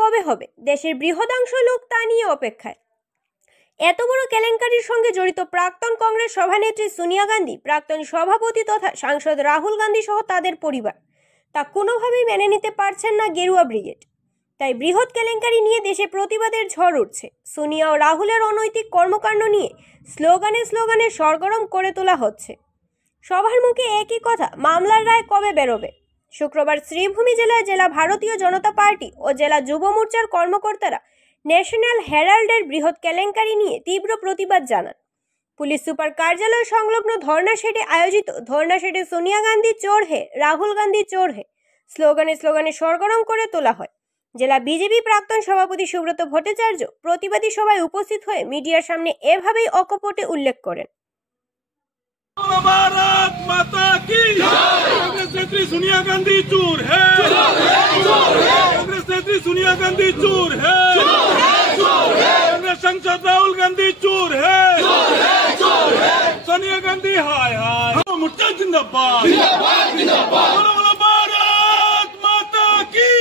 কবে হবে? দেশের বৃহদাংশ লোক তা নিয়ে অপেক্ষায়। এত বড় কেলেঙ্কারির সঙ্গে জড়িত প্রাক্তন কংগ্রেস সভানেত্রী সোনিয়া গান্ধী, প্রাক্তন সভাপতি তথা সাংসদ রাহুল গান্ধী সহ তাদের পরিবার তা কোনোভাবেই মেনে নিতে পারছেন না গেরুয়া ব্রিগেড। তাই বৃহৎ কেলেঙ্কারি নিয়ে দেশে প্রতিবাদের ঝড় উঠছে। সোনিয়া ও রাহুলের অনৈতিক কর্মকাণ্ড নিয়ে স্লোগানে স্লোগানে সরগরম করে তোলা হচ্ছে। সবার মুখে একই কথা, মামলার রায় কবে বেরোবে? শুক্রবার শ্রীভূমি জেলায় জেলা ভারতীয় জনতা পার্টি ও জেলা যুব মোর্চার কর্মকর্তারা ন্যাশনাল হেরাল্ডের বৃহৎ কেলেঙ্কারি নিয়ে তীব্র প্রতিবাদ জানান। পুলিশ সুপার কার্যালয় সংলগ্ন ধর্ণা শেডে আয়োজিত ধর্ণা শেডে সোনিয়া গান্ধী চোর হে, রাহুল গান্ধী চোর হে স্লোগানে স্লোগানে সরগরম করে তোলা হয়। জেলা বিজেপি প্রাক্তন সভাপতি সুব্রত ভট্টাচার্য প্রতিবাদী সভায় উপস্থিত হয়ে মিডিয়ার সামনে এভাবেই অকপটে উল্লেখ করেন। भारत माता की कांग्रेस नेत्री सोनिया गांधी चोर है, कांग्रेस नेत्री सोनिया गांधी चोर है, कांग्रेस सांसद राहुल गांधी चोर है, सोनिया गांधी हाय हाय मोर्चा जिंदाबाद, बोलो भारत माता की,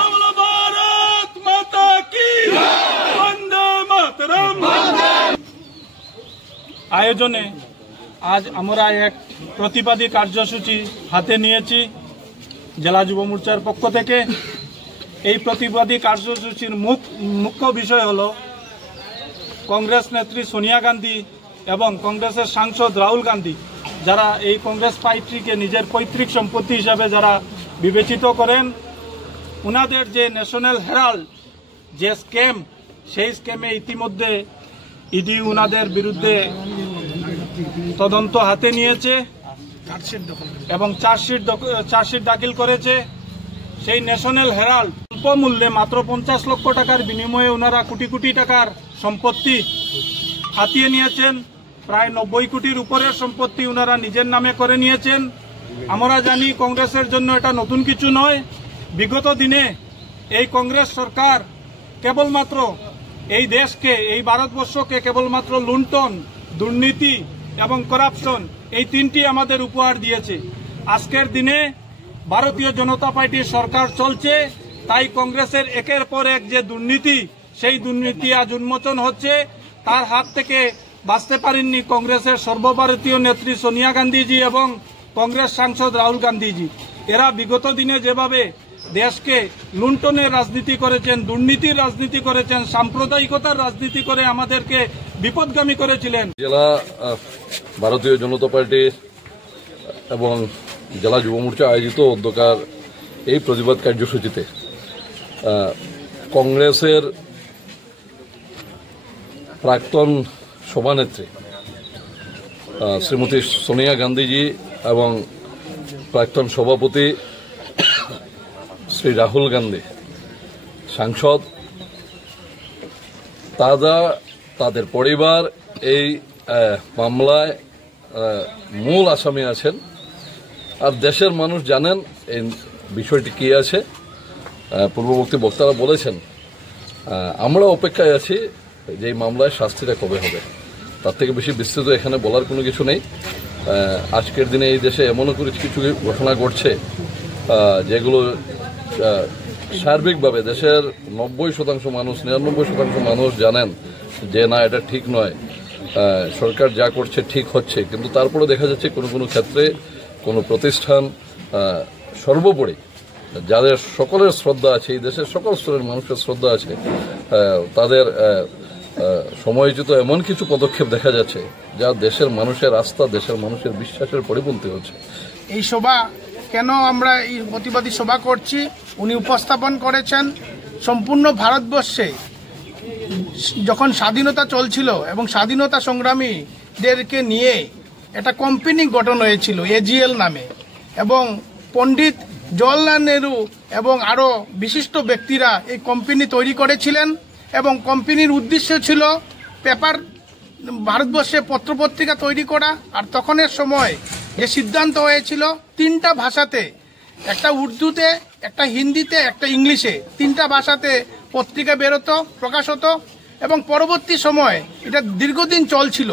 बोलो भारत माता की, वंदे मातरम। आयोजने आज আমরা এক প্রতিবাদী কার্যসূচি হাতে নিয়েছি জেলা যুব মোর্চার পক্ষ থেকে। এই প্রতিবাদী কার্যসূচির মুখ্য বিষয় হলো কংগ্রেস নেত্রী সোনিয়া গান্ধী এবং কংগ্রেসের সাংসদ রাহুল গান্ধী, যারা এই কংগ্রেস পার্টিকে নিজের পৈতৃক সম্পত্তি হিসাবে যারা বিবেচিত করেন, ওনাদের যে ন্যাশনাল হেরাল্ড যে স্ক্যাম, সেই স্ক্যামে ইতিমধ্যে ইডি ওনাদের বিরুদ্ধে তদন্ত হাতে নিয়েছে এবং চার্জশিট দাখিল করেছে। সেই ন্যাশনাল হেরাল্ড অল্প মূল্যে মাত্র 50 লক্ষ টাকার বিনিময়ে ওনারা কোটি কোটি টাকার সম্পত্তি হাতিয়ে নিয়েছেন। প্রায় 90 কোটির উপরের সম্পত্তি ওনারা নিজের নামে করে নিয়েছেন। আমরা জানি কংগ্রেসের জন্য এটা নতুন কিছু নয়। বিগত দিনে এই কংগ্রেস সরকার কেবলমাত্র এই দেশকে, এই ভারতবর্ষকে কেবলমাত্র লুণ্ঠন, দুর্নীতি এবং করাপশন, এই তিনটি আমাদের উপহার দিয়েছে। আজকের দিনে ভারতীয় জনতা পার্টির সরকার চলছে, তাই কংগ্রেসের একের পর এক যে দুর্নীতি, সেই দুর্নীতি আজ উন্মোচন হচ্ছে। তার হাত থেকে বাঁচতে পারেননি কংগ্রেসের সর্বভারতীয় নেত্রী সোনিয়া গান্ধীজি এবং কংগ্রেস সাংসদ রাহুল গান্ধীজি। এরা বিগত দিনে যেভাবে দেশকে লুণ্ঠনের রাজনীতি করেছেন, দুর্নীতির রাজনীতি করেছেন, সাম্প্রদায়িকতার রাজনীতি করে আমাদেরকে বিপদগামী করেছিলেন। জেলা ভারতীয় জনতা পার্টি এবং জেলা যুব মোর্চা আয়োজিত উদ্যোগের এই প্রতিবাদ কার্যসূচিতে কংগ্রেসের প্রাক্তন সভানেত্রী শ্রীমতী সোনিয়া গান্ধীজি এবং প্রাক্তন সভাপতি শ্রী রাহুল গান্ধী সাংসদ, তাদের পরিবার এই মামলায় মূল আসামি আছেন। আর দেশের মানুষ জানেন এই বিষয়টি কি আছে। পূর্ববর্তী বক্তারা বলেছেন, আমরা অপেক্ষায় আছি যে এই মামলায় শাস্তিটা কবে হবে। তার থেকে বেশি বিস্তৃত এখানে বলার কোনো কিছু নেই। আজকের দিনে এই দেশে এমনও কিছু ঘটনা ঘটছে যেগুলো সার্বিকভাবে দেশের 90% মানুষ, 99% মানুষ জানেন যে না, এটা ঠিক নয়, সরকার যা করছে ঠিক হচ্ছে। কিন্তু তারপরে দেখা যাচ্ছে কোনো কোনো ক্ষেত্রে কোনো প্রতিষ্ঠান, সর্বোপরি যাদের সকলের শ্রদ্ধা আছে, এই দেশের সকল স্তরের মানুষের শ্রদ্ধা আছে, তাদের সময়োচিত এমন কিছু পদক্ষেপ দেখা যাচ্ছে যা দেশের মানুষের আস্থা, দেশের মানুষের বিশ্বাসের পরিপন্থী হচ্ছে। এই সভা কেন আমরা এই প্রতিবাদী সভা করছি, উনি উপস্থাপন করেছেন সম্পূর্ণ ভারতবর্ষে যখন স্বাধীনতা চলছিল এবং স্বাধীনতা সংগ্রামীদেরকে নিয়ে একটা কোম্পানি গঠন হয়েছিল এজিএল নামে, এবং পণ্ডিত জওহরলাল নেহরু এবং আরও বিশিষ্ট ব্যক্তিরা এই কোম্পানি তৈরি করেছিলেন। এবং কোম্পানির উদ্দেশ্য ছিল পেপার, ভারতবর্ষে পত্রপত্রিকা তৈরি করা। আর তখনের সময় যে সিদ্ধান্ত হয়েছিল 3টা ভাষাতে, একটা উর্দুতে, একটা হিন্দিতে, একটা ইংলিশে, 3টা ভাষাতে পত্রিকা বেরোতো, প্রকাশ হতো। এবং পরবর্তী সময় এটা দীর্ঘদিন চলছিল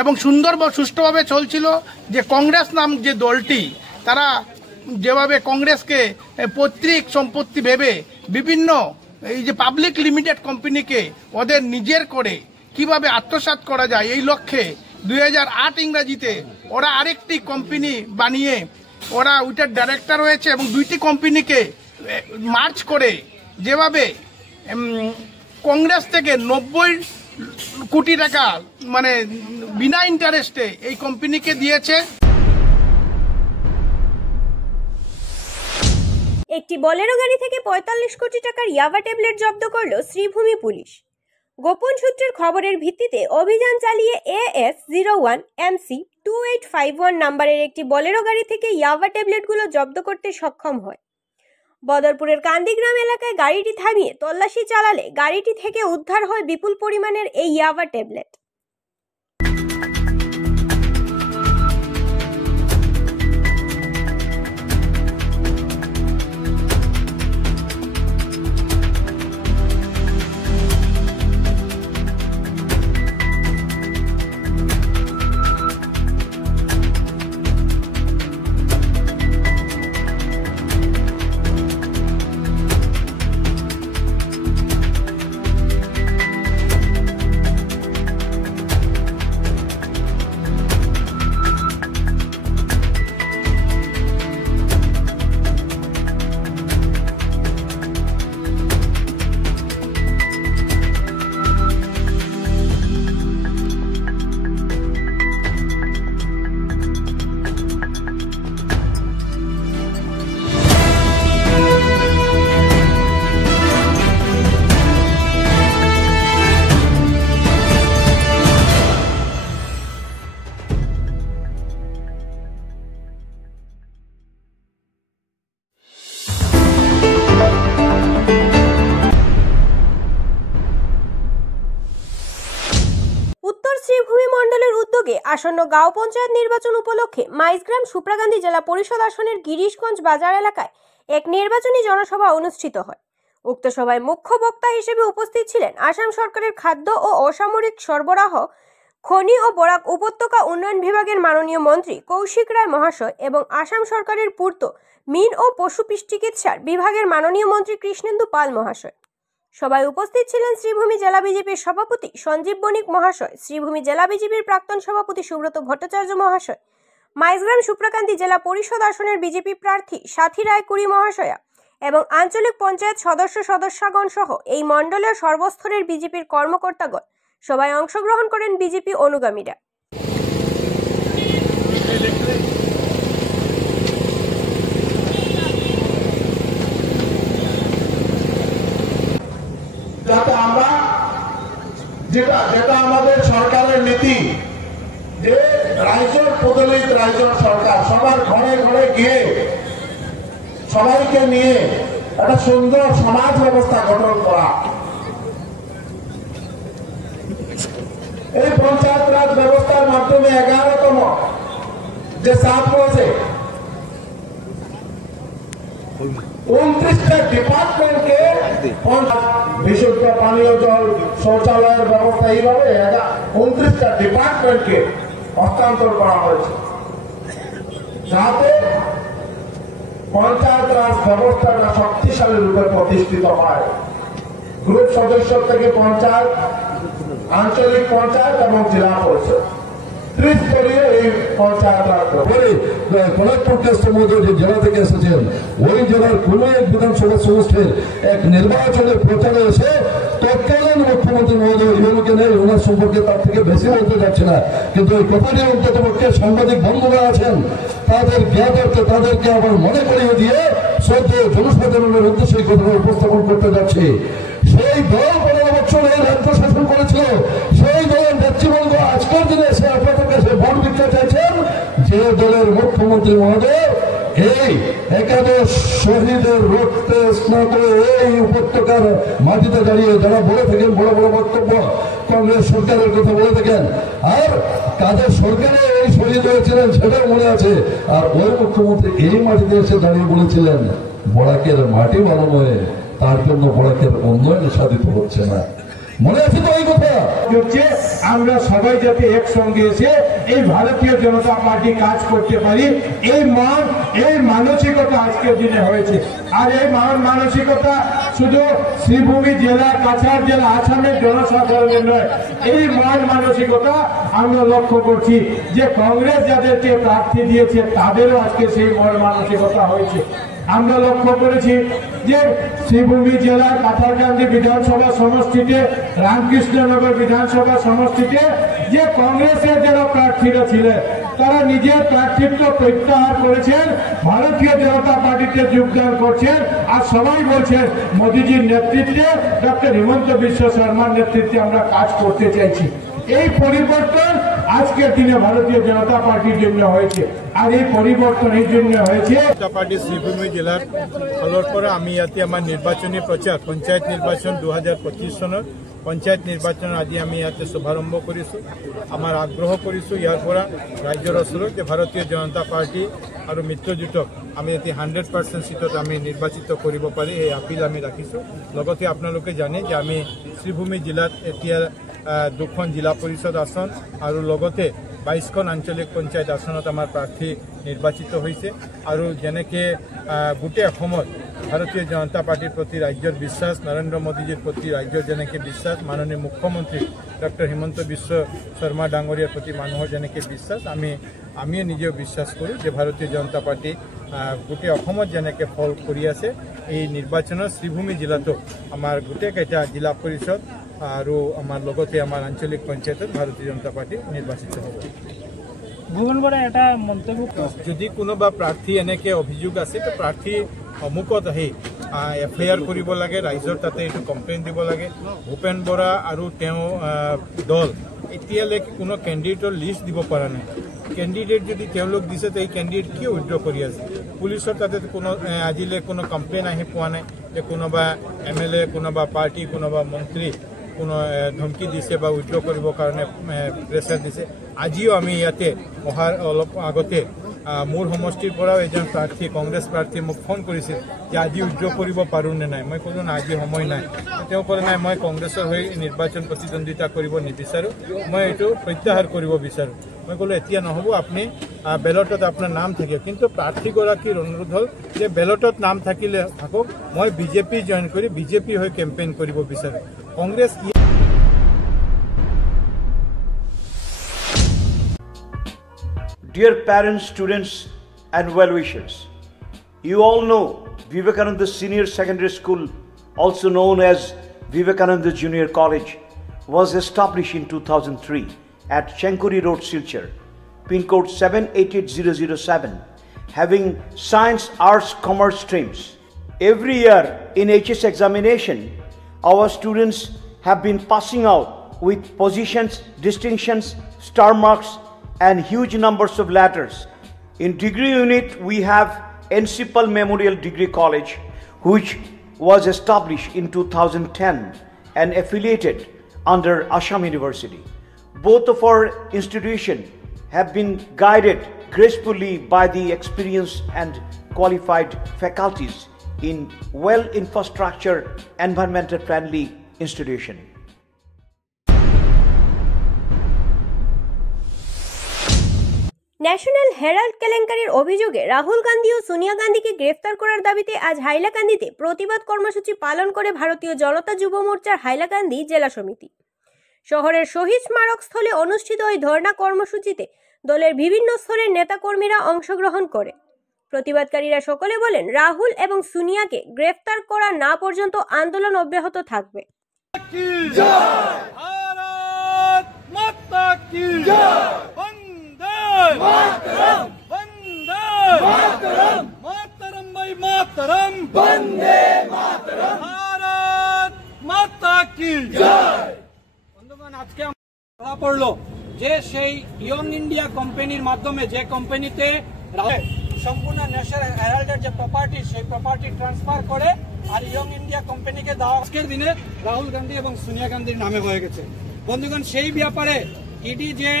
এবং সুন্দর বা সুষ্ঠুভাবে চলছিল। যে কংগ্রেস নাম যে দলটি, তারা যেভাবে কংগ্রেসকে পৈতৃক সম্পত্তি ভেবে বিভিন্ন এই যে পাবলিক লিমিটেড কোম্পানিকে ওদের নিজের করে কিভাবে আত্মসাৎ করা যায় এই লক্ষ্যে 2008 ইংরাজিতে ওরা আরেকটি কোম্পানি বানিয়ে ওরা ওইটার ডাইরেক্টর হয়েছে এবং দুইটি কোম্পানিকে মার্চ করে যেভাবে কংগ্রেস থেকে 90 কোটি টাকা মানে বিনা ইন্টারেস্টে এই কোম্পানিকে দিয়েছে। একটি বোলেরো গাড়ি থেকে 45 কোটি টাকার ইয়াবা ট্যাবলেট জব্দ করল শ্রীভূমি পুলিশ। গোপন সূত্রের খবরের ভিত্তিতে অভিযান চালিয়ে AS01 MC 2851 নাম্বারের একটি বোলেরো গাড়ি থেকে ইয়াবা ট্যাবলেটগুলো জব্দ করতে সক্ষম হয়। বদরপুরের কান্দিগ্রাম এলাকায় গাড়িটি থামিয়ে তল্লাশি চালালে গাড়িটি থেকে উদ্ধার হয় বিপুল পরিমাণের এই ইয়াবা ট্যাবলেট। শ্রীভূমি মণ্ডলের উদ্যোগে আসন্ন গাঁও পঞ্চায়েত নির্বাচন উপলক্ষে মাইজগ্রাম সুপ্রাকান্দি জেলা পরিষদ আসনের গিরিশগঞ্জ বাজার এলাকায় এক নির্বাচনী জনসভা অনুষ্ঠিত হয়। উক্ত সভায় মুখ্য বক্তা হিসেবে উপস্থিত ছিলেন আসাম সরকারের খাদ্য ও অসামরিক সরবরাহ, খনি ও বরাক উপত্যকা উন্নয়ন বিভাগের মাননীয় মন্ত্রী কৌশিক রায় মহাশয় এবং আসাম সরকারের পূর্ত, মিন ও পশু চিকিৎসার বিভাগের মাননীয় মন্ত্রী কৃষ্ণেন্দু পাল মহাশয়। সবাই উপস্থিত ছিলেন শ্রীভূমি জেলা বিজেপির সভাপতি সঞ্জীব বণিক মহাশয়, শ্রীভূমি জেলা বিজেপির প্রাক্তন সভাপতি সুব্রত ভট্টাচার্য মহাশয়, মাইজগ্রাম সুপ্রাকান্দি জেলা পরিষদ আসনের বিজেপি প্রার্থী সাথী রায়কুড়ি মহাশয়া এবং আঞ্চলিক পঞ্চায়েত সদস্যগণ সহ এই মণ্ডলের সর্বস্তরের বিজেপির কর্মকর্তাগণ। সবাই অংশগ্রহণ করেন বিজেপি অনুগামীরা। যাতে আমরা যেটা আমাদের সরকারের নীতি যে রাইজর পদলিত রাইজর সরকার, সবার ঘরে ঘরে গিয়ে সবাইকে নিয়ে একটা সুন্দর সমাজ ব্যবস্থা গঠন করা। এই পঞ্চায়েত রাজ ব্যবস্থার মাধ্যমে 11তম যে সাত রয়েছে 29টা ডিপার্টমেন্টকে বিশুদ্ধ পানীয় জল, শৌচালয়ের ব্যবস্থা এইভাবে 29টা ডিপার্টমেন্টকে হস্তান্তর করা হয়েছে যাতে পঞ্চায়েত রাজ ব্যবস্থাটা শক্তিশালী রূপে প্রতিষ্ঠিত হয়। গ্রুপ সদস্য থেকে পঞ্চায়েত, আঞ্চলিক পঞ্চায়েত এবং জেলা পরিষদ ত্রিস্তরীয় এই পঞ্চায়েত রাজ খড়গপুর কেন্দ্র মধ্যে যে জেলা থেকে এসেছেন ওই জেলার কোন এক বিধানসভা সমষ্টির এক নির্বাচনের প্রচারে এসে তৎকালীন মুখ্যমন্ত্রী মহোদয় ইউনুকে নেই, ওনার সম্পর্কে তার থেকে বেশি বলতে যাচ্ছে না, কিন্তু এই কথাটি অন্তত পক্ষে সাংবাদিক বন্ধুরা আছেন তাদের জ্ঞাতার্থে তাদেরকে আবার মনে করিয়ে দিয়ে শ্রদ্ধেয় জনসাধারণের উদ্দেশ্যে এই কথা উপস্থাপন করতে যাচ্ছে। সেই দল 15 বছর এই রাজ্য শাসন করেছিল, সেই দলের নেতৃবৃন্দ আজকের দিনে এসে আপনাদের কাছে ভোট ভিক্ষা চাইছেন। যে দলের মুখ্যমন্ত্রী মহোদয় এই একাদশ শহীদের রক্তে স্নাত এই উপত্যকার মাটিতে দাঁড়িয়ে যারা বলে থাকেন বড় বড় বক্তব্য, কংগ্রেস সরকারের কথা বলে থাকেন, আর কাদের সরকারে এই শহীদ হয়েছিলেন সেটাও মনে আছে। আর ওই মুখ্যমন্ত্রী এই মাটিতে এসে দাঁড়িয়ে বলেছিলেন বরাকের মাটি ভালো নয়, তার জন্য বরাকের উন্নয়ন সাধিত হচ্ছে না। মনে আছে তো এই কথা? আমরা সবাই যাতে একসঙ্গে এসে এই ভারতীয় জনতা পার্টি কাজ করতে পারি, এই মানসিকতা আজকের দিনে হয়েছে। আর এই মানসিকতা শুধু শ্রীভূমি জেলা, কাছাড় জেলা, আসামের জনসাধারণের নয়, এই মানসিকতা আমরা লক্ষ্য করছি যে কংগ্রেস যাদেরকে প্রার্থী দিয়েছে তাদেরও আজকে সেই মানসিকতা হয়েছে। আমরা লক্ষ্য করেছি যে শ্রীভূমি জেলার পাথারকান্দি বিধানসভা সমষ্টিতে, রামকৃষ্ণনগর বিধানসভা সমষ্টিতে যে কংগ্রেসের যারা প্রার্থীরা ছিলেন তারা নিজের প্রার্থিত্ব প্রত্যাহার করেছেন, ভারতীয় জনতা পার্টিতে যোগদান করছেন। আর সবাই বলছেন মোদীজির নেতৃত্বে, ডক্টর হিমন্ত বিশ্ব শর্মার নেতৃত্বে আমরা কাজ করতে চাইছি। এই পরিবর্তন আজকের দিনে ভারতীয় জনতা পার্টির জন্য হয়েছে। আর এই পরিবর্তন এই জন্য হয়েছে জনতা পার্টি শ্রীভূমি জেলার ফলৰ পৰা আমি ইয়াতে আমাৰ নিৰ্বাচনী প্ৰচাৰ পঞ্চায়ত নিৰ্বাচন 2025 চনৰ পঞ্চায়ত নিৰ্বাচন আজি আমি ইয়াতে শুভাৰম্ভ কৰিছোঁ। আমাৰ আগ্ৰহ কৰিছোঁ ইয়াৰ পৰা ৰাজ্যৰ ওচৰত যে ভাৰতীয় জনতা পাৰ্টি আৰু মিত্ৰজোঁটক আমি ইয়াতে 100% সিটত আমি নিৰ্বাচিত কৰিব পাৰি, এই আপিল আমি ৰাখিছোঁ। লগতে আপোনালোকে জানে যে আমি শ্রীভূমি জেলাত এতিয়া 2খন জিলা পৰিষদ আসন আৰু লগতে 22খন আঞ্চলিক পঞ্চায়ত আসনত আমাৰ প্ৰাৰ্থী নিৰ্বাচিত হৈছে। আৰু যেনেকৈ গোটেই অসমত ভাৰতীয় জনতা পাৰ্টিৰ প্ৰতি ৰাজ্যৰ বিশ্বাস, নৰেন্দ্ৰ মোদীজীৰ প্ৰতি ৰাজ্যৰ যেনেকৈ বিশ্বাস, মাননীয় মুখ্যমন্ত্ৰী ডক্টৰ হিমন্ত বিশ্ব শৰ্মা ডাঙৰীয়াৰ প্ৰতি মানুহৰ যেনেকৈ বিশ্বাস, আমি নিজেও বিশ্বাস কৰোঁ যে ভাৰতীয় জনতা পাৰ্টি গোটেই অসমত যেনেকৈ ফল কৰি আছে, এই নিৰ্বাচনৰ শ্রীভূমি জিলাতো আমাৰ গোটেইকেইটা জিলা পৰিষদ আৰু আমাৰ লগতে আমাৰ আঞ্চলিক পঞ্চায়তত ভাৰতীয় জনতা পাৰ্টি নিৰ্বাচিত হ'ব। ভুবন বৰা এটা মন্তব্য, যদি কোনোবা প্ৰাৰ্থী এনেকৈ অভিযোগ আছে তো প্ৰাৰ্থী সন্মুখত আহি FIR কৰিব লাগে, ৰাইজৰ তাতে এইটো কমপ্লেইন দিব লাগে। ভূপেন বৰা আৰু তেওঁ দল এতিয়ালৈকে কোনো কেণ্ডিডেটৰ লিষ্ট দিব পৰা নাই। কেণ্ডিডেট যদি তেওঁলোক দিছে তো এই কেণ্ডিডেট কিয় উইথড্ৰ কৰি আছে? পুলিচৰ তাতে কোনো আজিলৈ কোনো কমপ্লেইন আহি পোৱা নাই যে কোনোবা MLA, কোনোবা পাৰ্টি, কোনোবা মন্ত্ৰী কোনো ধমকি দিছে বা উইথড্ৰ কৰিবৰ কাৰণে প্ৰেছাৰ দিছে। আজিও আমি ইয়াতে অহাৰ অলপ আগতে মোৰ সমষ্টিৰ পৰাও এজন প্ৰাৰ্থী, কংগ্ৰেছ প্ৰাৰ্থী মোক ফোন কৰিছিল যে আজি উইথড্ৰ কৰিব পাৰোঁ নে নাই। মই ক'লোঁ না, আজি সময় নাই। তেওঁ ক'লে নাই, মই কংগ্ৰেছৰ হৈ নিৰ্বাচন প্ৰতিদ্বন্দ্বিতা কৰিব নিবিচাৰোঁ, মই এইটো প্ৰত্যাহাৰ কৰিব বিচাৰোঁ। মই ক'লোঁ এতিয়া নহ'ব, আপুনি বেলটত আপোনাৰ নাম থাকে, কিন্তু প্ৰাৰ্থীগৰাকীৰ অনুৰোধ হ'ল যে বেলটত নাম থাকিলে থাকক, মই BJP জইন কৰি BJP হৈ কেম্পেইন কৰিব বিচাৰোঁ। Congress Dear parents, students and well-wishers, you all know Vivekananda Senior Secondary School, also known as Vivekananda Junior College, was established in 2003 at Chenkuri Road, Silchar, pin code 788007, having science, arts, commerce streams. Every year in HS examination, our students have been passing out with positions, distinctions, star marks, and huge numbers of letters. In degree unit, we have Encipal Memorial Degree College, which was established in 2010 and affiliated under Assam University. Both of our institutions have been guided gracefully by the experienced and qualified faculties in well-infrastructure, environmental-friendly institution. National Herald কেলেঙ্কারির অভিযোগে রাহুল গান্ধী ও সোনিয়া গান্ধীকে গ্রেফতার করার দাবিতে আজ হাইলাকান্দিতে প্রতিবাদ কর্মসূচি পালন করে ভারতীয় জনতা যুব মোর্চার হাইলাকান্দি জেলা সমিতি। শহরের শহীদ স্মারক স্থলে অনুষ্ঠিত ওই ধর্ণা কর্মসূচিতে দলের বিভিন্ন স্তরের নেতাকর্মীরা অংশগ্রহণ করে। প্রতিবাদকারীরা সকলে বলেন, রাহুল এবং সোনিয়াকে গ্রেফতার করা না পর্যন্ত আন্দোলন অব্যাহত থাকবে। আজকে ধরা পড়লো যে সেই ইয়ং ইন্ডিয়া কোম্পানির মাধ্যমে, যে কোম্পানিতে সম্পূর্ণ ন্যাশনাল হেরাল্ডের যে প্রপার্টি, সেই প্রপার্টি ট্রান্সফার করে আর ইয়ং ইন্ডিয়া কোম্পানিকে দেওয়া আজকের দিনে রাহুল গান্ধী এবং সোনিয়া গান্ধীর নামে হয়ে গেছে। বন্ধুগণ, সেই ব্যাপারে ইডি যে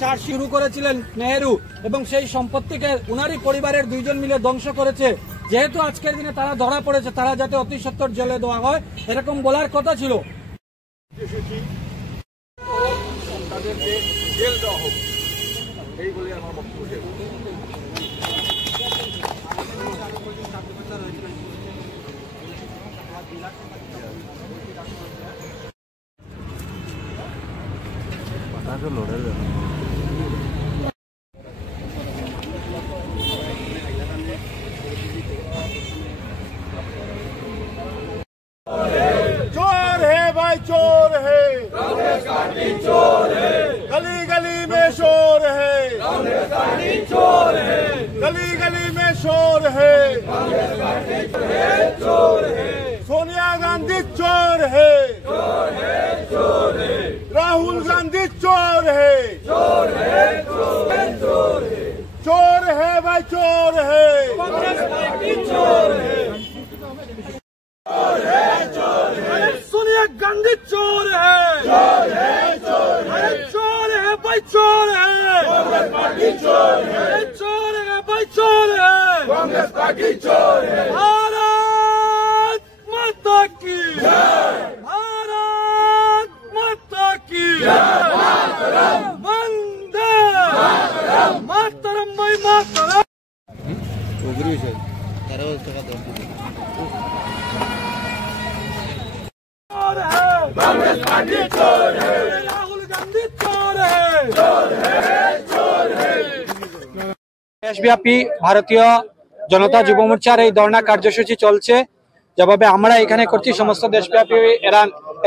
চার্জ শুরু করেছিলেন নেহেরু এবং সেই সম্পত্তিকে উনারই পরিবারের 2 জন মিলে ধ্বংস করেছে, যেহেতু আজকের দিনে তারা ধরা পড়েছে, তারা যাতে অতি সত্বর জেলে দেওয়া হয় এরকম বলার কথা ছিল। তাদেরকে জেল দেওয়া হোক। चोर है भाई चोर है, चोर है, गली गली में शोर है, चोर है, गली गली में शोर है, चोर है, सोनिया गांधी चोर है, चोर है, राहुल गांधी चोर है, चोर है, चोर है भाई चोर है, कांग्रेस पार्टी चोर है, सोनिया गांधी चोर है, चोर है भाई चोर है, कांग्रेस पार्टी चोर है, चोर है भाई चोर है, कांग्रेस पार्टी चोर है, भारत माता की जय, भारत माता की जय, वंदे मातरम भाई मातरम। कांग्रेस पार्टी चोर है, राहुल गांधी चोर है, चोर है। দেশব্যাপী ভারতীয় জনতা যুব মোর্চার এই ধর্ণা কার্যসূচি চলছে, যেভাবে আমরা এখানে করছি সমস্ত দেশব্যাপী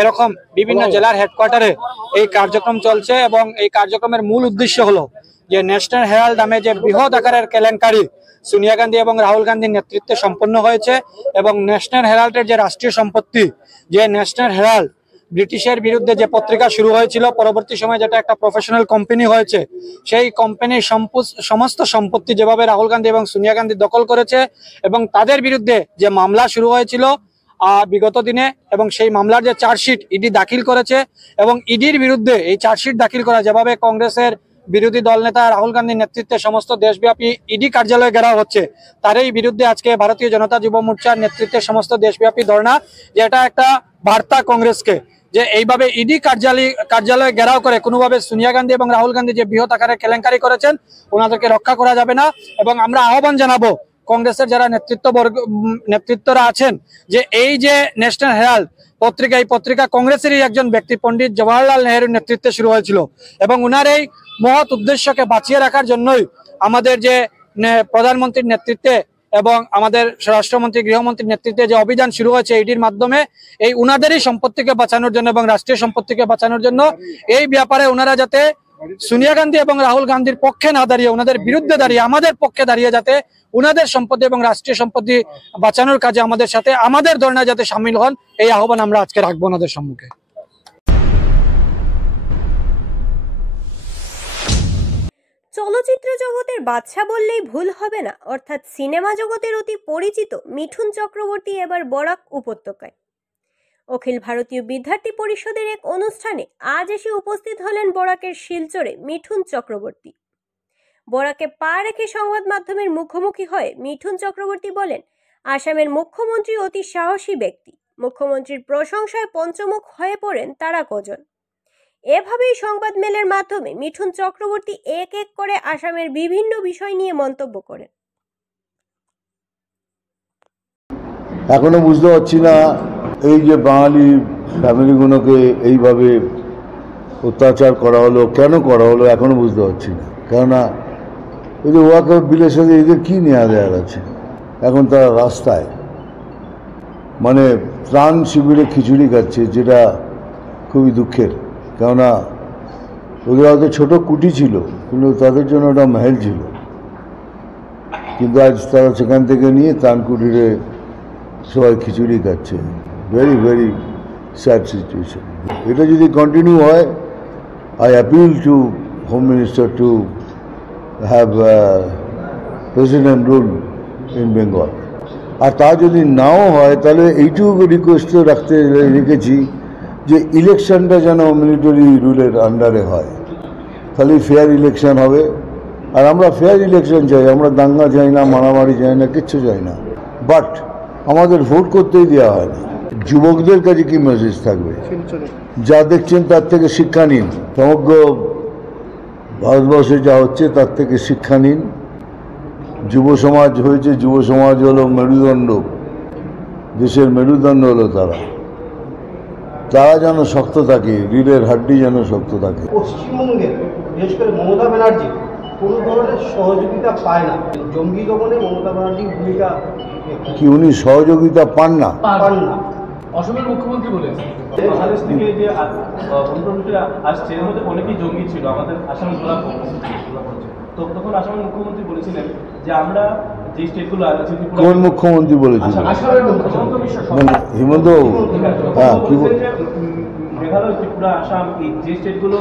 এরকম বিভিন্ন জেলার হেডকোয়ার্টারে এই কার্যক্রম চলছে এবং এই কার্যক্রমের মূল উদ্দেশ্য হলো যে ন্যাশনাল হেরাল্ড নামে যে বৃহৎ আকারের কেলেঙ্কারি সোনিয়া গান্ধী এবং রাহুল গান্ধীর নেতৃত্বে সম্পন্ন হয়েছে এবং ন্যাশনাল হেরাল্ডের যে রাষ্ট্রীয় সম্পত্তি, যে ন্যাশনাল হেরাল্ড ব্রিটিশের বিরুদ্ধে যে পত্রিকা শুরু হয়েছিল, পরবর্তী সময়ে যেটা একটা প্রফেশনাল কোম্পানি হয়েছে, সেই কোম্পানির সমস্ত সম্পত্তি যেভাবে রাহুল গান্ধী এবং সোনিয়া গান্ধী দখল করেছে এবং তাদের বিরুদ্ধে যে মামলা শুরু হয়েছিল বিগত দিনে এবং সেই মামলার যে চার্জশিট ইডি দাখিল করেছে এবং ইডির বিরুদ্ধে এই চার্জশিট দাখিল করা, যেভাবে কংগ্রেসের বিরোধী দল নেতা রাহুল গান্ধীর নেতৃত্বে সমস্ত দেশব্যাপী ইডি কার্যালয়ে ঘেরাও হচ্ছে, তারই বিরুদ্ধে আজকে ভারতীয় জনতা যুব মোর্চার নেতৃত্বে সমস্ত দেশব্যাপী ধর্ণা, যেটা একটা বার্তা কংগ্রেসকে যে এইভাবে ইডি কার্যালয়ে ঘেরাও করে কোনোভাবে সোনিয়া গান্ধী এবং রাহুল গান্ধী যে বৃহৎ আকারে কেলেঙ্কারি করেছেন ওনাদেরকে রক্ষা করা যাবে না। এবং আমরা আহ্বান জানাবো কংগ্রেসের যারা নেতৃত্বরা আছেন যে এই যে ন্যাশনাল হেরাল্ড পত্রিকা, এই পত্রিকা কংগ্রেসেরই একজন ব্যক্তি পণ্ডিত জওয়াহরলাল নেহরুর নেতৃত্বে শুরু হয়েছিল এবং উনার এই মহৎ উদ্দেশ্যকে বাঁচিয়ে রাখার জন্যই আমাদের যে প্রধানমন্ত্রীর নেতৃত্বে এবং আমাদের স্বরাষ্ট্রমন্ত্রী গৃহমন্ত্রীর নেতৃত্বে যে অভিযান শুরু হয়েছে ইডির মাধ্যমে এই উনাদেরই সম্পত্তিকে বাঁচানোর জন্য এবং রাষ্ট্রীয় সম্পত্তিকে বাঁচানোর জন্য, এই ব্যাপারে ওনারা যাতে সোনিয়া গান্ধী এবং রাহুল গান্ধীর পক্ষে না দাঁড়িয়ে ওনাদের বিরুদ্ধে দাঁড়িয়ে আমাদের পক্ষে দাঁড়িয়ে যাতে ওনাদের সম্পত্তি এবং রাষ্ট্রীয় সম্পত্তি বাঁচানোর কাজে আমাদের সাথে আমাদের ধর্ণা যাতে সামিল হন, এই আহ্বান আমরা আজকে রাখবো ওনাদের সম্মুখে। চলচ্চিত্র জগতের বাদশা বললেই ভুল হবে না, অর্থাৎ সিনেমা জগতের অতি পরিচিত মিঠুন চক্রবর্তী এবার বরাক উপত্যকায়। অখিল ভারতীয় বিদ্যার্থী পরিষদের এক অনুষ্ঠানে আজ এসে উপস্থিত হলেন বরাকের শিলচরে মিঠুন চক্রবর্তী। বরাকে পা রেখে সংবাদ মাধ্যমের মুখোমুখি হয়ে মিঠুন চক্রবর্তী বলেন, আসামের মুখ্যমন্ত্রী অতি সাহসী ব্যক্তি, মুখ্যমন্ত্রীর প্রশংসায় পঞ্চমুখ হয়ে পড়েন তারা কজন। এভাবেই সংবাদ মেলের মাধ্যমে মিঠুন চক্রবর্তী এক এক করে আসামের বিভিন্ন বিষয় নিয়ে মন্তব্য করেন। এখনো বুঝতে পারছি না এই যে বাঙালি ফ্যামিলিগুলোকে এইভাবে অত্যাচার করা হলো, কেন করা হলো এখনো বুঝতে পারছি না। কেননা এই যে ওয়াকআউট বিলের সাথে এদের কী নেওয়া দেওয়ার আছে? এখন তারা রাস্তায় মানে ত্রাণ শিবিরে খিচুড়ি খাচ্ছে, যেটা খুবই দুঃখের। কেননা ওদের হয়তো ছোটো কুটি ছিল, কিন্তু তাদের জন্য ওটা মহল ছিল, কিন্তু আজ তারা সেখান থেকে নিয়ে ত্রাণ কুটিরে সবাই খিচুড়ি খাচ্ছে। Very very sad situation. এটা যদি কন্টিনিউ হয়, I appeal to home minister to have president rule in Bengal. আর তা যদি নাও হয় তাহলে এইটুকু রিকোয়েস্ট রেখেছি যে ইলেকশনটা যেন মিলিটারি রুলের আন্ডারে হয়, তাহলে ফেয়ার ইলেকশন হবে। আর আমরা ফেয়ার ইলেকশন চাই, আমরা দাঙ্গা চাই না, মারামারি চাই না, কিচ্ছু চাই না। বাট আমাদের ভোট করতেই দেওয়া হয় না। যুবকদের কাছে কি মেসেজ থাকবে? যা দেখছেন তার থেকে শিক্ষা নিন, সমগ্র ভারতবর্ষে যা হচ্ছে তার থেকে শিক্ষা নিন। যুব সমাজ হয়েছে, যুব সমাজ হলো মেরুদণ্ড, দেশের মেরুদণ্ড হলো তারা। তারা যেন শক্ত থাকে, রিলের হাড্ডি যেন শক্ত থাকে। পশ্চিমবঙ্গের বিশেষ করে মমতা ব্যানার্জি কোনো ধরনের সহযোগিতা পায় না, জঙ্গি দমনে মমতা ব্যানার্জির ভূমিকা কি উনি সহযোগিতা পান না? পান না। অসমের মুখ্যমন্ত্রী বলেছেন বাংলাদেশ থেকে যে অনুপ্রবেশরা আসছে এর মধ্যে অনেকেই জঙ্গি ছিল, আমাদের আসামে ধরা পড়ছে। তো তখন আসামের মুখ্যমন্ত্রী বলেছিলেন যে আমরা যে স্টেটগুলো আছে, কোন মুখ্যমন্ত্রী বলেছিলেন? হিমন্ত বাবু। হ্যাঁ, কি মেঘালয়, ত্রিপুরা, আসাম এই যে স্টেটগুলো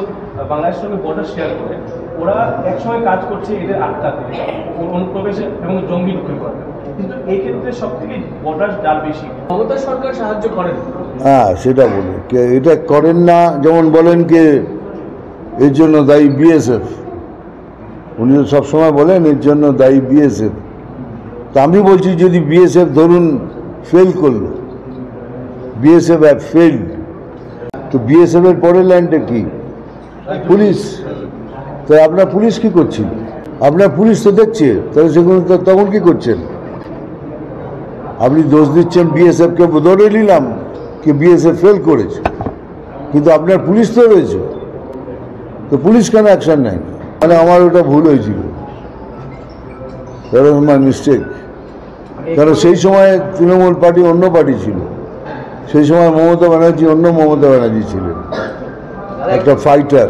বাংলাদেশের সঙ্গে বর্ডার শেয়ার করে, ওরা একসময় কাজ করছে এদের আটকাতে, অনুপ্রবেশে এবং জঙ্গি ঢুকে পড়ে। কিন্তু এই ক্ষেত্রে সব থেকে বর্ডার ডাল বেশি। মমতা সরকার সাহায্য করেন? হ্যাঁ, সেটা বলে এটা করেন না। যেমন বলেন কে এর জন্য দায়ী বিএসএফ, উনি তো সবসময় বলেন এর জন্য দায়ী বিএসএফ। তা আমি বলছি যদি বিএসএফ ধরুন ফেল করলো, বিএসএফ হ্যাভ ফেলড, তো বিএসএফ এর পরের লাইনটা কি? পুলিশ। তো আপনার পুলিশ কি করছিল? আপনার পুলিশ তো দেখছে, তাহলে সেগুলো তখন কি করছেন? আপনি দোষ দিচ্ছেন বিএসএফকে, ধরে নিলাম কি বিএসএফ ফেল করেছে, কিন্তু আপনার পুলিশ তো রয়েছে, তো পুলিশ কেন অ্যাকশন নেয়? মানে আমার ওটা ভুল হয়েছিল, দ্যাট ওয়াজ মাই মিস্টেক। কারণ সেই সময় তৃণমূল পার্টি অন্য পার্টি ছিল, সেই সময় মমতা ব্যানার্জি অন্য মমতা ব্যানার্জি ছিলেন, একটা ফাইটার,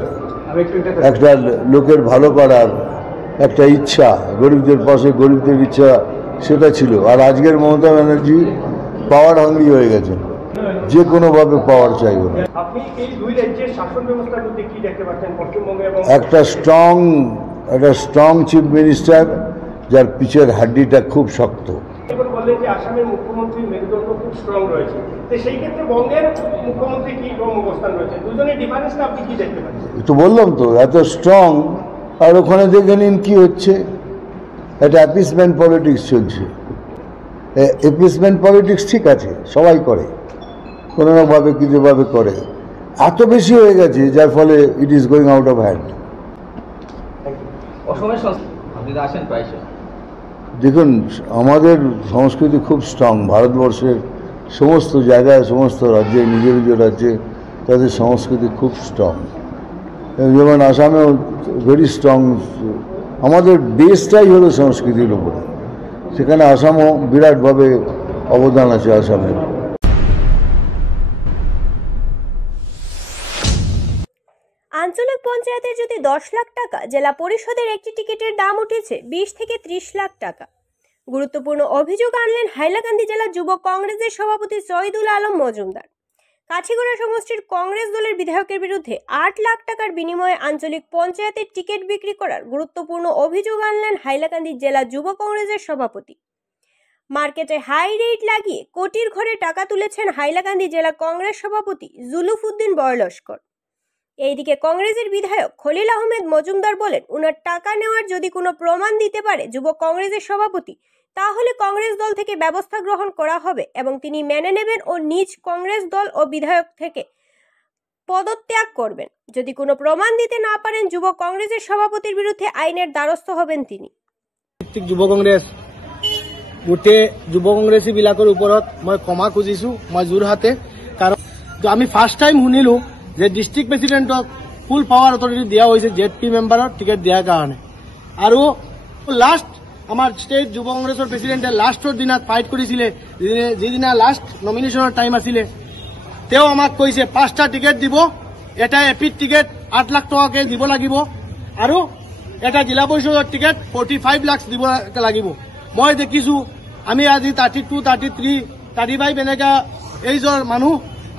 একটা লোকের ভালো করার একটা ইচ্ছা, গরিবদের পাশে গরিবদের ইচ্ছা, সেটা ছিল। আর আজকের মমতা ব্যানার্জি পাওয়ার হাঙ্গরি হয়ে গেছেন, যে কোনোভাবে পাওয়ার চাইবে। একটা স্ট্রং চিফ মিনিস্টার, যার পিছের হাড্ডিটা খুব শক্ত। আসামের মুখ্যমন্ত্রী মেরুদণ্ড খুব স্ট্রং রয়েছে, তো সেই ক্ষেত্রে বঙ্গের মুখ্যমন্ত্রী কি অবস্থান রয়েছে? দুজনের ডিফারেন্সটা আপনি কি দেখতে পাচ্ছেন? তো বললাম তো, এত স্ট্রং, আর ওখানে দেখে নিন কি হচ্ছে, একটা অ্যাপিসমেন্ট পলিটিক্স চলছে। অ্যাপিসমেন্ট পলিটিক্স ঠিক আছে, সবাই করে, কোনো নাভাবে কিছুভাবে করে, এত বেশি হয়ে গেছে যার ফলে it is going out of hand. দেখুন, আমাদের সংস্কৃতি খুব স্ট্রং, ভারতবর্ষের সমস্ত জায়গায়, সমস্ত রাজ্যে, নিজ নিজ রাজ্যে তাদের সংস্কৃতি খুব স্ট্রং। যেমন আসামেও ভেরি স্ট্রং। আমাদের দেশটাই হলো সংস্কৃতির উপরে, সেখানে আসামও বিরাটভাবে অবদান আছে আসামের। আঞ্চলিক পঞ্চায়েতের যদি 10 লাখ টাকা, জেলা পরিষদের একটি টিকিটের দাম উঠেছে 20 থেকে 30 লাখ টাকা। গুরুত্বপূর্ণ অভিযোগ আনলেন হাইলাকান্দি জেলা যুব কংগ্রেসের সভাপতি শহীদুল আলম মজুমদার। কাছিগড়া সমষ্টির কংগ্রেস দলের বিধায়কের বিরুদ্ধে 8 লাখ টাকার বিনিময়ে আঞ্চলিক পঞ্চায়েতের টিকিট বিক্রি করার গুরুত্বপূর্ণ অভিযোগ আনলেন হাইলাকান্দি জেলা যুব কংগ্রেসের সভাপতি। মার্কেটে হাই রেট লাগিয়ে কোটির ঘরে টাকা তুলেছেন হাইলাকান্দি জেলা কংগ্রেস সভাপতি জুলুফউদ্দিন বড়লস্কর। এইদিকে কংগ্রেসের বিধায়ক খলিল আহমেদ মজুমদার বলেন, উনার টাকা নেওয়ার যদি কোনো প্রমাণ দিতে পারে যুব কংগ্রেসের সভাপতি, তাহলে কংগ্রেস দল থেকে ব্যবস্থা গ্রহণ করা হবে এবং তিনি মেনে নেবেন ও নিজ কংগ্রেস দল ও বিধায়ক থেকে পদত্যাগ করবেন। যদি কোনো প্রমাণ দিতে না পারেন যুব কংগ্রেসের সভাপতির বিরুদ্ধে আইনের দ্বারস্থ হবেন তিনি। যুব কংগ্রেস গোটে যুব কংগ্রেসী বিলাকৰ ওপৰত মই ক্ষমা খুজিছো, মই যোৰহাটে, কাৰণ আমি ফাৰ্ষ্ট টাইম শুনিলো যে ডিষ্ট্ৰিক্ট প্ৰেচিডেণ্টক ফুল পাৱাৰ অথৰিটি দিয়া হৈছে ZP মেম্বাৰৰ টিকেট দিয়াৰ কাৰণে। আৰু লাষ্ট আমাৰ ষ্টেট যুৱ কংগ্ৰেছৰ প্ৰেচিডেণ্টে লাষ্টৰ দিনা ফাইট কৰিছিলে, যিদিনা লাষ্ট নমিনেশ্যনৰ টাইম আছিলে, তেওঁ আমাক কৈছে 5টা টিকেট দিব, এটা এপিত টিকেট 8 লাখ টকাকৈ দিব লাগিব আৰু এটা জিলা পৰিষদৰ টিকেট 45 লাখ দিব লাগিব। মই দেখিছো আমি আজি 32, 33, 35 এনেকা এইজৰ মানুহ,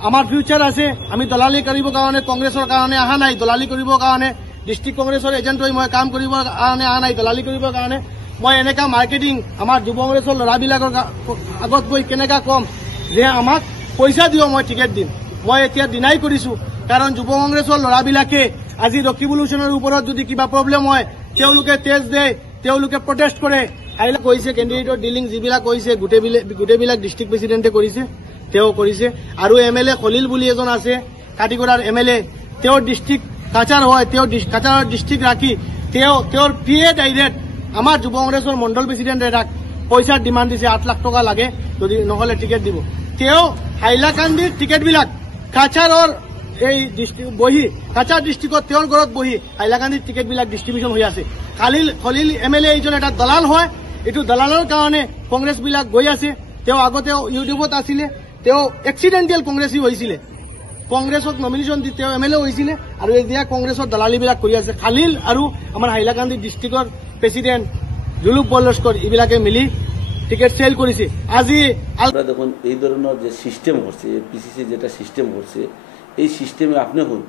আমাৰ ফিউচাৰ আছে। আমি দলালি কৰিবৰ কাৰণে কংগ্ৰেছৰ কাৰণে অহা নাই, দলালি কৰিবৰ কাৰণে ডিষ্ট্ৰিক্ট কংগ্ৰেছৰ এজেণ্ট হৈ মই কাম কৰিবৰ কাৰণে অহা নাই, দলালি কৰিবৰ কাৰণে। মই এনেকা মাৰ্কেটিং আমাৰ যুৱ কংগ্ৰেছৰ ল'ৰাবিলাকৰ আগত গৈ কেনেকা কম যে আমাক পইচা দিও, মই টিকেট দিম। মই এতিয়া ডিনাই কৰিছো, কাৰণ যুৱ কংগ্ৰেছৰ ল'ৰাবিলাকে আজি ৰকিবুলেশ্যনৰ ওপৰত যদি কিবা প্ৰব্লেম হয় তেওঁলোকে তেজ দিয়ে, তেওঁলোকে প্ৰটেষ্ট কৰে। আহিলে কৈছে কেণ্ডিডেটৰ ডিলিং যিবিলাক কৈছে গোটেইবিলাক ডিষ্ট্ৰিক্ট প্ৰেচিডেণ্টে কৰিছে, তেওঁ কৰিছে। আৰু MLA খলিল বুলি এজন আছে কাটিগড়াৰ MLA, তেওঁৰ ডিষ্ট্ৰিক্ট কাছাৰ হয়, তেওঁ কাছাৰৰ ডিষ্ট্ৰিক্ট ৰাখি তেওঁৰ PA ডাইৰেক্ট আমাৰ যুৱ কংগ্ৰেছৰ মণ্ডল প্ৰেচিডেণ্টে তাক পইচাৰ ডিমাণ্ড দিছে, 8 লাখ টকা লাগে, যদি নহ'লে টিকেট দিব। তেওঁ হাইলাকান্দিৰ টিকেটবিলাক কাছাৰৰ এই বহি কাছাৰ ডিষ্ট্ৰিক্টত তেওঁৰ ঘৰত বহি হাইলাকান্দিৰ টিকেটবিলাক ডিষ্ট্ৰিবিউশ্যন হৈ আছে। খলিল MLA এইজন এটা দলাল হয়, এইটো দলালৰ কাৰণে কংগ্ৰেছবিলাক গৈ আছে। তেওঁ আগতে ইউটিউবত আছিলে, তেওঁ এক্সিডেণ্টেল কংগ্ৰেছী হৈছিলে, কংগ্ৰেছক নমিনেশ্যন দি তেওঁ MLA হৈছিলে আৰু এতিয়া কংগ্ৰেছৰ দলালীবিলাক কৰি আছে। খালিল আৰু আমাৰ হাইলাকান্দি ডিষ্ট্ৰিক্টৰ প্ৰেচিডেণ্ট জুলুক বল্লস্কৰ এইবিলাকে মিলি টিকেট সেল করেছে। আজি দেখুন এই ধরনের যে সিস্টেম করছে, পিসিসি যেটা সিস্টেম করছে, এই সিস্টেমে আপনি হই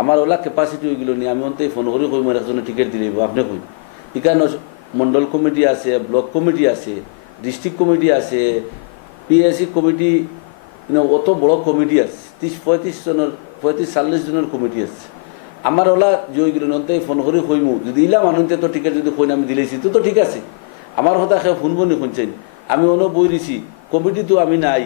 আমার ওলা ক্যাপাসিটি ওইগুলো নিয়ে আমি অন্তত ফোন করে কই আমার একজনের টিকিট দিলে আপনি কই এখানে মন্ডল কমিটি আছে, ব্লক কমিটি আছে, ডিস্ট্রিক্ট কমিটি আছে, PSC কমিটি, অত বড় কমিটি আছে, 35-40 জনের কমিটি আছে। আমার ওলা যে ওইগুলো অন্তত ফোন করে কইমু যদি ইলা মানুষতে তো টিকিট যদি কই আমি দিলেছি তো ঠিক আছে, আমার কথা কেউ শুনবো নি শুনছেন, আমি অন্য বই দিছি কমিটি তো আমি নাই।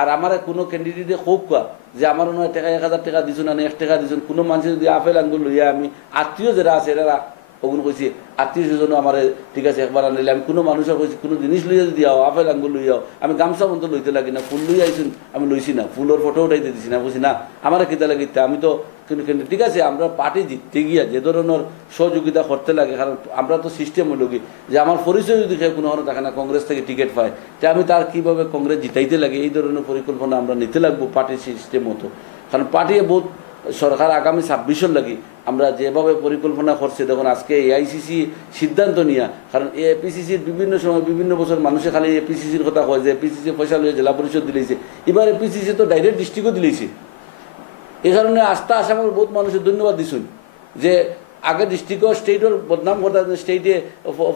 আর আমার কোনো ক্যান্ডিডেটে হোক কোয়া যে আমার অন্য টাকা 1000 টাকা দিছুন না 1 টাকা দিছুন, কোনো মানুষ যদি আপেল আঙ্গুল লইয়া আমি আত্মীয় যারা আছে এরা ওগুন কইছি আত্মীয় স্বজন আমার ঠিক আছে একবার আনলে আমি কোনো মানুষের কইছি কোনো জিনিস লইয়া যদি আও আপেল আঙ্গুল লইয়াও আমি গামছা মতো লইতে লাগি না, ফুল লইয়া আইসুন আমি লইছি না, ফুলের ফটো উঠাইতে দিছি না, বুঝি না আমার কিতা লাগিতে আমি তো কিন্তু ঠিক আছে আমরা পার্টি জিততে গিয়া যে ধরনের সহযোগিতা করতে লাগে, কারণ আমরা তো সিস্টেম হলো কি যে আমার পরিচয় যদি কোনো হলো থাকে না কংগ্রেস থেকে টিকিট পায় তা আমি তার কীভাবে কংগ্রেস জিতাইতে লাগে এই ধরনের পরিকল্পনা আমরা নিতে লাগবো পার্টির সিস্টেম মতো। কারণ পার্টি বহুত সরকার আগামী 26 লাগি আমরা যেভাবে পরিকল্পনা করছে দেখুন আজকে AICC সিদ্ধান্ত নিয়া, কারণ APCCর বিভিন্ন সময় বিভিন্ন বছর মানুষে খালি APCCর কথা কয় যে APCC পয়সা লইয়া জেলা পরিষদ দিলেছে, এবার APCC তো ডাইরেক্ট ডিস্ট্রিক্টও দিলেছে। এই কারণে আস্থা আসামের বহুত মানুষের ধন্যবাদ দিছুন যে আগে ডিস্ট্রিক্টও স্টেটর বদনাম করতে স্টেটে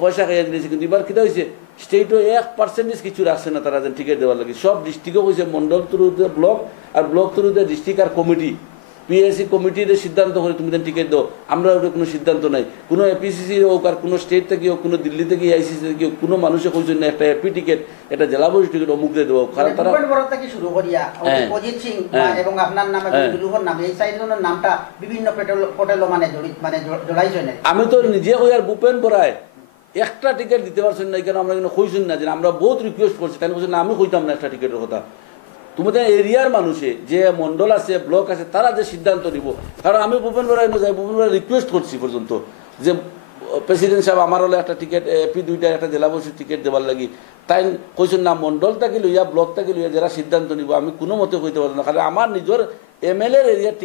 পয়সা খাইয়া দিয়েছে, কিন্তু এবার কীটা হয়েছে স্টেটও 1% কিছু রাখছে না তারা যেন টিকিট দেওয়ার লাগে, সব ডিস্ট্রিক্টও হয়েছে মন্ডল থ্রুতে ব্লক আর ব্লক থ্রুতে ডিস্ট্রিক্ট আর কমিটি PSC কমিটির সিদ্ধান্ত করে তুমি যেন টিকিট দাও, আমরা ওটা কোনো সিদ্ধান্ত নাই, কোনো APCC হোক আর কোনো স্টেট থেকে হোক কোনো দিল্লি থেকে AICC থেকে হোক কোনো মানুষের কইছেন না একটা এপি টিকিট একটা জেলা পরিষদ টিকিট অমুক দিয়ে দেবো, কারণ তারা শুরু করিয়া অজিত সিং এবং আপনার নামে বিদ্রোহর নামে এই চারজনের নামটা বিভিন্ন পটেল মানে জড়াইছে না। আমি তো নিজে কই আর ভূপেন বরায় একটা টিকিট দিতে পারছেন না, কেন আমরা কিন্তু কইছেন না যে আমরা বহুত রিকোয়েস্ট করছি, তাই বলছেন না আমি কইতাম না একটা টিকিটের কথা, তোমাদের এরিয়ার মানুষে যে মন্ডল আছে ব্লক আছে তারা যে সিদ্ধান্ত নিব। কারণ আমি ভূপেন বরায় যাই ভূপেন বরায় রিকোয়েস্ট করছি পর্যন্ত যে প্রেসিডেন্ট সাহেব আমার হলে একটা টিকিট এপি 2টা একটা জেলা পরিষদ টিকিট দেওয়ার লাগি, তাই কইছেন না মন্ডল থেকে লইয়া ব্লক থেকে লইয়া যারা সিদ্ধান্ত নিব আমি কোনো মতে কইতে পারবো না, কারণ আমার নিজের MLA এরিয়ার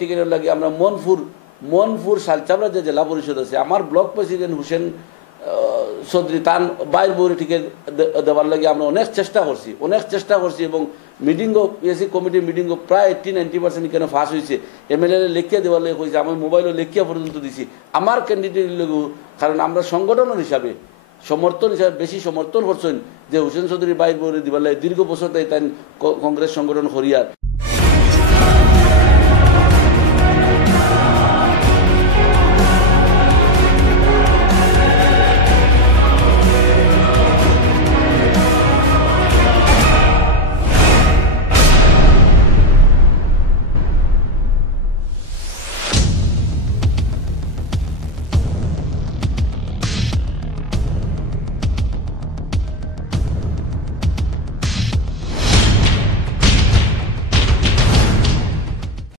টিকিটের লাগি আমরা মনপুর সালচাবড়া যে জেলা পরিষদ আছে আমার ব্লক প্রেসিডেন্ট হুসেন চৌধুরী তার বাইর বউরে টিকিট দেওয়ার লাগে আমরা অনেক চেষ্টা করছি এবং মিটিংও PSC কমিটির মিটিংও প্রায় 80-90% কেন ফাঁস হয়েছে, MLA লেখিয়া দেওয়ার লাগে হয়েছে, আমার মোবাইলও লেখিয়া পর্যন্ত দিছি আমার ক্যান্ডিডেট লগেও, কারণ আমরা সংগঠনের হিসাবে বেশি সমর্থন করছেন যে হুসেন চৌধুরী বাইর বউরে দিবার লাগে দীর্ঘ বছর তাই কংগ্রেস সংগঠন হরিয়ার।